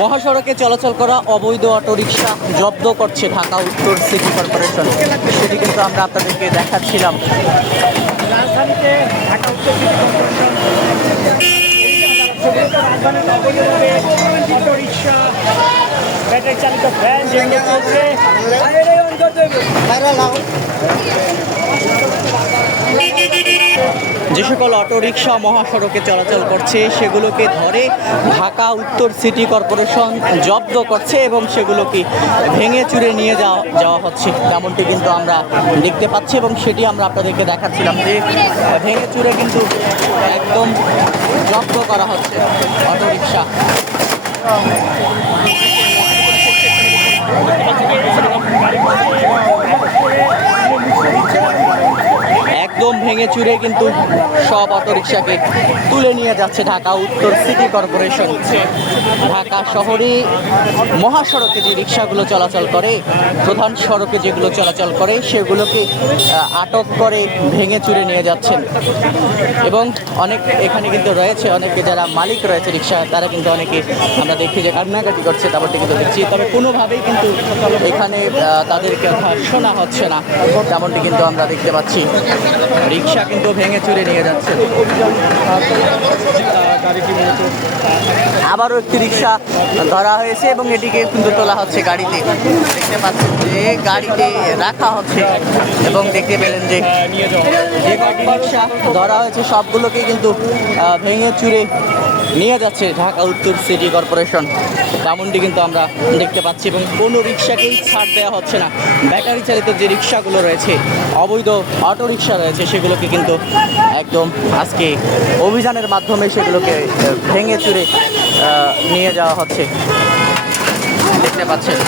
মহাসড়কে চলাচল করা অবৈধ অটোরিকশা জব্দ করছে ঢাকা উত্তর সিটি কর্পোরেশন। সেটি কিন্তু আমরা আপনাদেরকে দেখাচ্ছিলাম। রাজধানীতে ঢাকা উত্তর সিটি কর্পোরেশন অটোরিকশা ব্যাটারি চালিত ভ্যান যে সকল অটোরিকশা মহাসড়কে চলাচল করছে, সেগুলোকে ধরে ঢাকা উত্তর সিটি কর্পোরেশন জব্দ করছে এবং সেগুলোকে ভেঙে চুরে নিয়ে যাওয়া যাওয়া হচ্ছে। তেমনটি কিন্তু আমরা দেখতে পাচ্ছি এবং সেটি আমরা আপনাদেরকে দেখাচ্ছিলাম যে ভেঙে চুরে কিন্তু একদম জব্দ করা হচ্ছে অটোরিকশা একদম ভেঙে চুরে কিন্তু সব অটোরিকশাকে তুলে নিয়ে যাচ্ছে ঢাকা উত্তর সিটি কর্পোরেশন। ঢাকা শহরে মহাসড়কে যে রিক্সাগুলো চলাচল করে প্রধান সড়কে যেগুলো চলাচল করে সেগুলোকে আটক করে ভেঙে চুরে নিয়ে যাচ্ছেন। এবং অনেক এখানে কিন্তু রয়েছে অনেকে যারা মালিক রয়েছে রিক্সা তারা কিন্তু অনেকে আমরা দেখি যে কান্নাকাটি করছে তারপরটি কিন্তু দেখছি। তবে কোনোভাবেই কিন্তু এখানে আহ, তাদেরকে কথা শোনা হচ্ছে না তেমনটি কিন্তু আমরা দেখতে পাচ্ছি। রিক্সা কিন্তু ভেঙে চুরে নিয়ে যাচ্ছে। আবারও একটি রিক্সা ধরা হয়েছে এবং এটিকে কিন্তু তোলা হচ্ছে গাড়িতে। দেখতে পাচ্ছেন যে গাড়িতে রাখা হচ্ছে এবং দেখতে পেলেন যে যে কটি রিক্সা ধরা হয়েছে। সবগুলোকে কিন্তু ভেঙে চুরে নিয়ে যাচ্ছে ঢাকা উত্তর সিটি কর্পোরেশন। তেমনটি কিন্তু আমরা দেখতে পাচ্ছি এবং কোনো রিক্সাকেই ছাড় দেওয়া হচ্ছে না। ব্যাটারি চালিত যে রিক্সাগুলো রয়েছে, অবৈধ অটো রিক্সা রয়েছে, সেগুলোকে কিন্তু একদম আজকে অভিযানের মাধ্যমে সেগুলোকে ভেঙে চুরে নিয়ে যাওয়া হচ্ছে। দেখতে পাচ্ছেন।